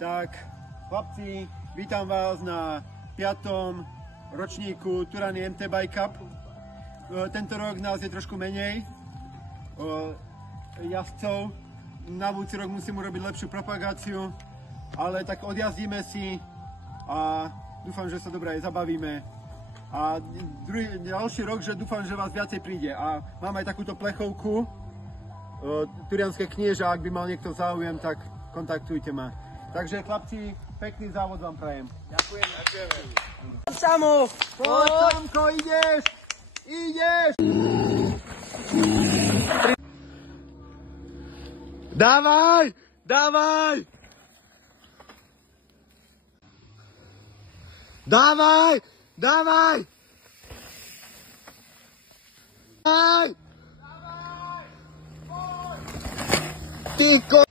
Tak, chlapci, vítam vás na 5. ročníku Turany MT Bike Cup. Tento rok nás je trošku menej jazdcov. Na budúci rok musím urobiť lepšiu propagáciu, ale tak odjazdíme si a dúfam, že sa dobre aj zabavíme. A ďalší rok, že dúfam, že vás viacej príde. A mám aj takúto plechovku, Turianske knieža, ak by mal niekto záujem, tak kontaktujte ma. Takže chlapci, pekný závod vám prajem. Ďakujem. Samo! Poď, Samko, ideš! Ideš! Dávaj! Dávaj! Dávaj! Dávaj! Dávaj! Ty ko...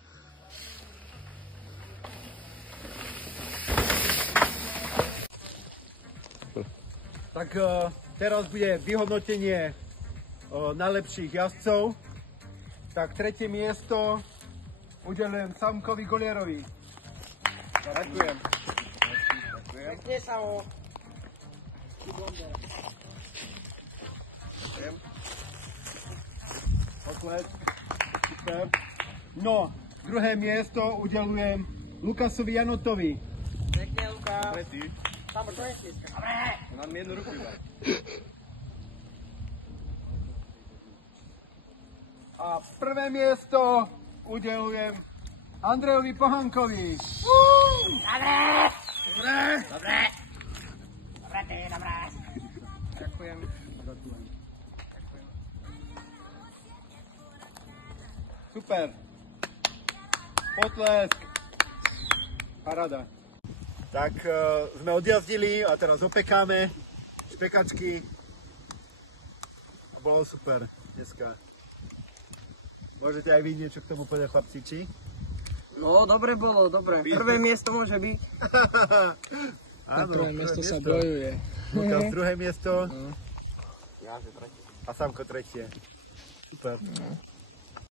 Tak teraz bude vyhodnotenie najlepších jazdcov. Tak 3. miesto udelujem Samkovi Golierovi. Ďakujem. Pekne sa ho. Potlesk. Super. No, 2. miesto udelujem Lukasovi Janotovi. Pekne, Luka. Samo, čo je dneska? Dobre. Mám jednu ruku. A 1. miesto udelujem Andrejovi Pohankovi. Dobre. Dobre. Dobre. Dobre, ty, dobre. Ďakujem. Super. Potlesk. Paráda. Tak sme odjazdili a teraz opekáme špekačky. A bolo super dneska. Môžete aj vy niečo k tomu povedať, chlapci, či? No, dobre bolo, dobre. Prvé miesto môže byť. Áno, prvé miesto sa bojuje. Lukas 2. miesto. No. Ja, že tretie. A Samko 3. Super. No.